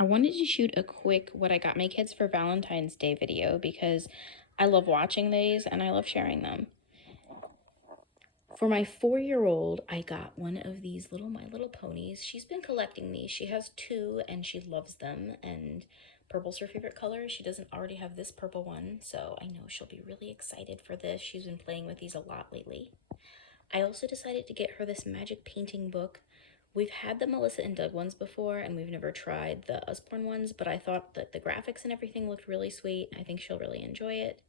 I wanted to shoot a quick what I got my kids for Valentine's Day video because I love watching these and I love sharing them. For my 4-year-old, I got one of these little My Little Ponies. She's been collecting these. She has two and she loves them, and purple's her favorite color. She doesn't already have this purple one, so I know she'll be really excited for this. She's been playing with these a lot lately. I also decided to get her this magic painting book. We've had the Melissa and Doug ones before, and we've never tried the Usborne ones, but I thought that the graphics and everything looked really sweet. I think she'll really enjoy it.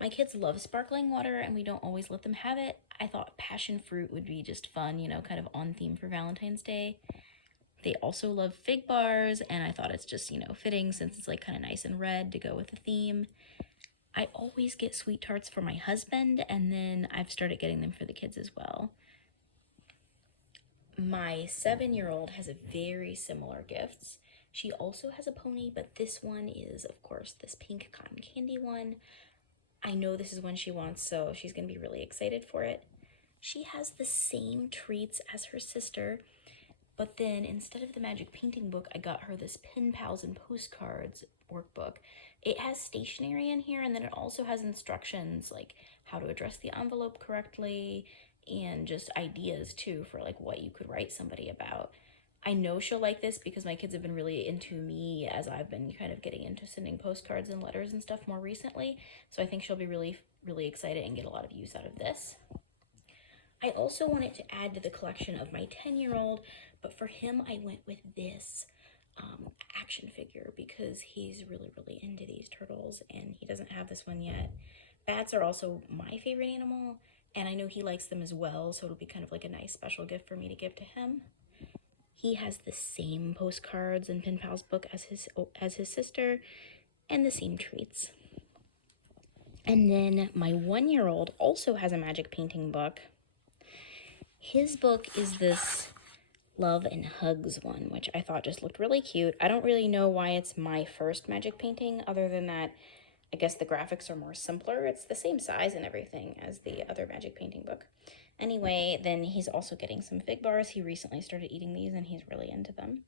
My kids love sparkling water, and we don't always let them have it. I thought passion fruit would be just fun, kind of on theme for Valentine's Day. They also love fig bars, and I thought it's just, fitting since it's like kind of nice and red to go with the theme. I always get sweet tarts for my husband, and then I've started getting them for the kids as well. My 7-year-old has a very similar gifts. She also has a pony, but this one is, of course, this pink cotton candy one. I know this is one she wants, so she's going to be really excited for it. She has the same treats as her sister, but then instead of the magic painting book, I got her this pen pals and postcards workbook. It has stationery in here, and then it also has instructions like how to address the envelope correctly and just ideas too for like what you could write somebody about. I know she'll like this because my kids have been really into me as I've been kind of getting into sending postcards and letters and stuff more recently. So I think she'll be really, really excited and get a lot of use out of this. I also wanted to add to the collection of my 10-year-old, but for him, I went with this action figure because he's really, really into these turtles and he doesn't have this one yet. Bats are also my favorite animal, and I know he likes them as well, so it'll be kind of like a nice special gift for me to give to him. He has the same postcards and pen pals book as his sister, and the same treats. And then my 1-year-old also has a magic painting book. His book is this Love and Hugs one, which I thought just looked really cute. I don't really know why it's my first magic painting, other than that I guess the graphics are more simpler. It's the same size and everything as the other magic painting book. Anyway, then he's also getting some fig bars. He recently started eating these and he's really into them.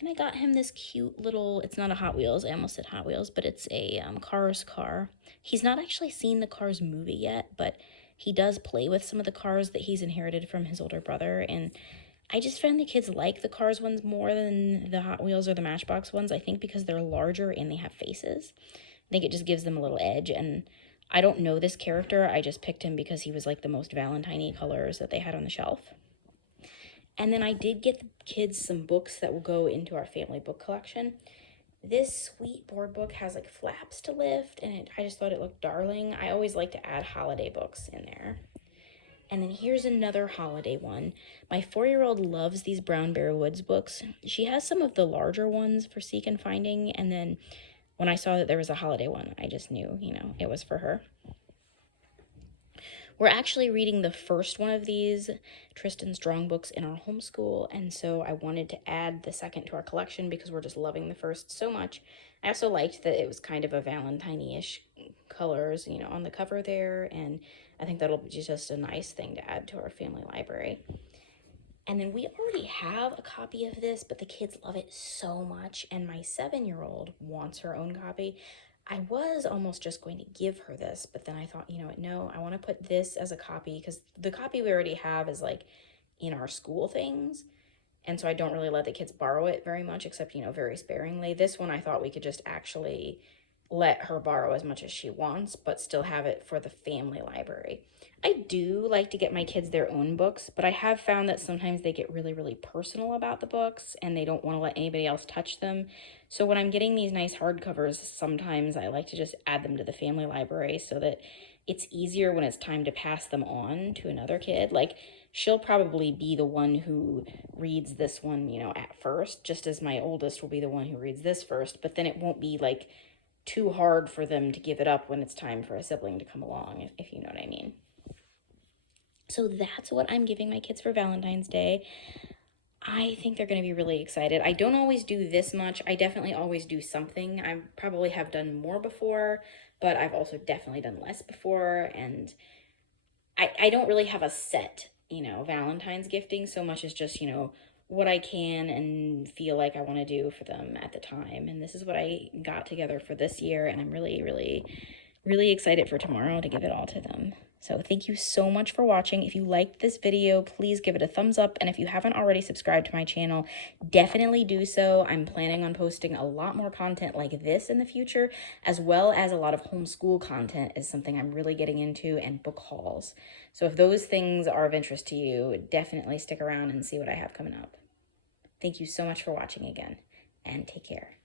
And I got him this cute little, it's not a Hot Wheels, I almost said Hot Wheels, but it's a Cars car. He's not actually seen the Cars movie yet, but he does play with some of the cars that he's inherited from his older brother, and I just found the kids like the Cars ones more than the Hot Wheels or the Matchbox ones, I think because they're larger and they have faces. I think it just gives them a little edge, and I don't know this character. I just picked him because he was like the most Valentine-y colors that they had on the shelf. And then I did get the kids some books that will go into our family book collection. This sweet board book has like flaps to lift, and I just thought it looked darling. I always like to add holiday books in there. And then here's another holiday one. My 4-year-old loves these Brown Bear Woods books. She has some of the larger ones for Seek and Finding, and then when I saw that there was a holiday one, I just knew, it was for her. We're actually reading the first one of these Tristan Strong books in our homeschool, and so I wanted to add the second to our collection because we're just loving the first so much. I also liked that it was kind of a Valentine-ish colors, on the cover there, and I think that'll be just a nice thing to add to our family library. And then we already have a copy of this, but the kids love it so much, and my 7-year-old wants her own copy. I was almost just going to give her this, but then I thought, you know what, no, I want to put this as a copy because the copy we already have is like in our school things. And so I don't really let the kids borrow it very much, except, very sparingly. This one I thought we could just actually let her borrow as much as she wants, but still have it for the family library. I do like to get my kids their own books, but I have found that sometimes they get really, really personal about the books and they don't want to let anybody else touch them. So when I'm getting these nice hardcovers, sometimes I like to just add them to the family library so that it's easier when it's time to pass them on to another kid. Like, she'll probably be the one who reads this one, at first, just as my oldest will be the one who reads this first, but then it won't be like too hard for them to give it up when it's time for a sibling to come along, if you know what I mean. So that's what I'm giving my kids for Valentine's Day. I think they're going to be really excited. I don't always do this much. I definitely always do something. I probably have done more before, but I've also definitely done less before. And I don't really have a set, Valentine's gifting so much as just, what I can and feel like I want to do for them at the time. And this is what I got together for this year, and I'm really, really, really excited for tomorrow to give it all to them. So thank you so much for watching. If you liked this video, please give it a thumbs up. And if you haven't already subscribed to my channel, definitely do so. I'm planning on posting a lot more content like this in the future, as well as a lot of homeschool content is something I'm really getting into, and book hauls. So if those things are of interest to you, definitely stick around and see what I have coming up. Thank you so much for watching again, and take care.